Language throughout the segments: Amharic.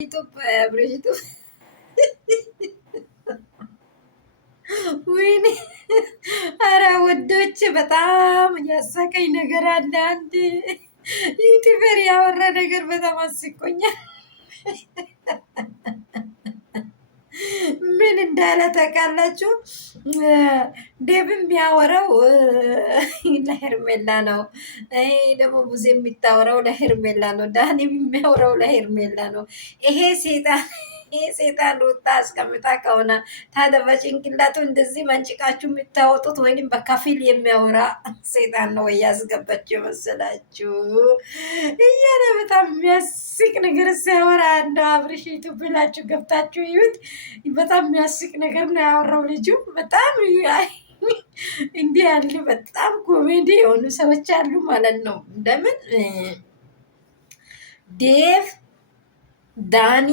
ብሬሽቱ ወይኔ! ኧረ ወዶች በጣም ያሳቀኝ ነገር አለ። አንድ ዩቲዩበር ያወራ ነገር በጣም አስቆኛል። ምን እንዳለ ታውቃላችሁ? ዴቭ የሚያወራው ለሄርሜላ ነው። ደግሞ ብዙ የሚታወራው ለሄርሜላ ነው። ዳኒም የሚያወራው ለሄርሜላ ነው። ይሄ ሴጣን ሩታ አስቀምጣ ከሆነ ታዲያ በጭንቅላቱ እንደዚህ መንጭቃችሁ የምታወጡት ወይም በከፊል የሚያወራ ሴጣን ነው ወይ ያስገባችሁ መሰላችሁ? እያለ በጣም የሚያስቅ ነገር ሲያወራ እንደ አብርሽ ዩቱብ ብላችሁ ገብታችሁ ይዩት። በጣም የሚያስቅ ነገር ነው ያወራው ልጁ። በጣም እንዲህ ያሉ በጣም ኮሜዲ የሆኑ ሰዎች አሉ ማለት ነው። እንደምን ዴቭ ዳኒ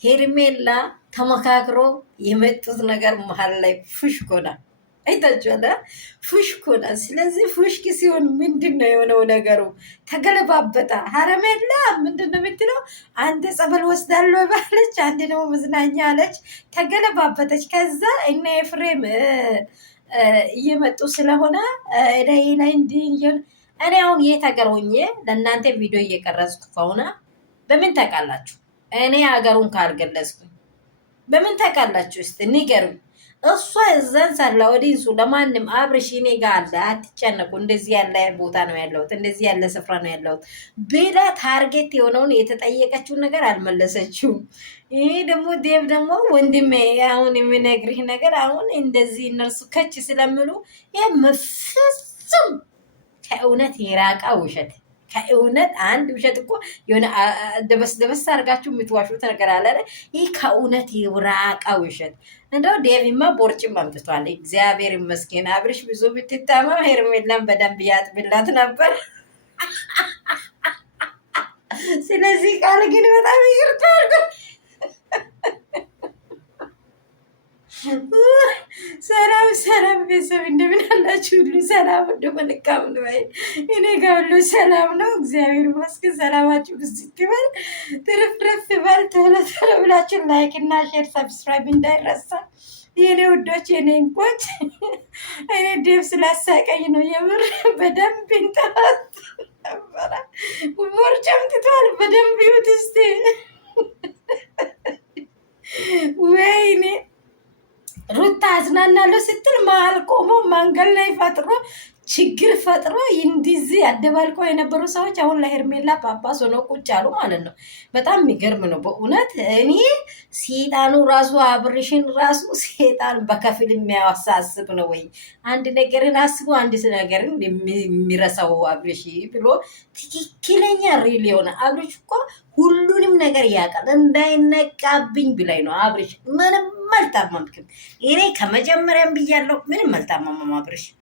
ሄርሜላ ተመካክሮ የመጡት ነገር መሀል ላይ ፉሽኮና አይታችኋል። ፉሽኮና። ስለዚህ ፉሽክ ሲሆን ምንድን ነው የሆነው ነገሩ? ተገለባበጣ። ሀረሜላ ምንድን ነው የምትለው? አንድ ጸበል ወስዳለሁ ባለች፣ አንድ ደግሞ መዝናኛ አለች። ተገለባበጠች። ከዛ እነ ኤፍሬም እየመጡ ስለሆነ ላይ እንዲህ እኔ አሁን የት ሀገር ሆኜ ለእናንተ ቪዲዮ እየቀረጽኩ ከሆነ በምን ታውቃላችሁ? እኔ ሀገሩን ካልገለጽኩኝ በምን ታውቃላችሁ? እስቲ ንገሩኝ። እሷ እዛን ሳላ ወዲንሱ ለማንም አብርሽ እኔ ጋር አለ፣ አትጨነቁ፣ እንደዚህ ያለ ቦታ ነው ያለሁት፣ እንደዚህ ያለ ስፍራ ነው ያለሁት ብላ ታርጌት የሆነውን የተጠየቀችውን ነገር አልመለሰችውም። ይሄ ደግሞ ዴቭ ደግሞ ወንድሜ አሁን የምነግርህ ነገር አሁን እንደዚህ እነርሱ ከች ስለምሉ ፍጹም ከእውነት የራቃ ውሸት። ከእውነት አንድ ውሸት እኮ የሆነ ደበስ አድርጋችሁ የምትዋሹት ነገር አለ። ይህ ከእውነት የራቀ ውሸት። እንደው ዴቪማ ቦርጭም አምጥቷል። እግዚአብሔር ይመስገን። አብርሽ ብዙ ብትታመም ሄርሜላን በደንብ ያጥብላት ነበር። ስለዚህ ቃል ግን በጣም ይቅርታ አድርጎ ሰላም ቤተሰብ እንደምን አላችሁ? ሁሉ ሰላም እንደ መልካም ነው። እኔ ጋር ሁሉ ሰላም ነው፣ እግዚአብሔር ይመስገን። ሰላማችሁ ብዙ ይበል፣ ትርፍርፍ ይበል። ቶሎ ቶሎ ብላችሁ ላይክ እና ሼር ሰብስክራይብ እንዳይረሳ የኔ ውዶች፣ የኔ እንቆች። እኔ ዴቭ ስላሳቀኝ ነው የምር። በደንብ እንጠራት ነበረ። ቦርጫም ትቷል። በደንብ ይሁት እስቲ። ወይኔ ሩታ አዝናናለሁ ስትል መሀል ቆሞ መንገድ ላይ ፈጥሮ ችግር ፈጥሮ እንዲዚህ አደባልቆ የነበሩ ሰዎች አሁን ለሄርሜላ ጳጳስ ሆነው ቁጭ አሉ ማለት ነው። በጣም የሚገርም ነው በእውነት። እኔ ሴጣኑ ራሱ አብርሽን ራሱ ሴጣን በከፊል የሚያሳስብ ነው ወይ? አንድ ነገርን አስቡ፣ አንድ ነገርን የሚረሳው አብርሽ ብሎ ትክክለኛ ሪል የሆነ አብርሽ እኮ ሁሉንም ነገር ያውቃል። እንዳይነቃብኝ ብላይ ነው አብርሽ። ምንም አልታመምክም። እኔ ከመጀመሪያም ብያለሁ፣ ምንም አልታመመም አብርሽ።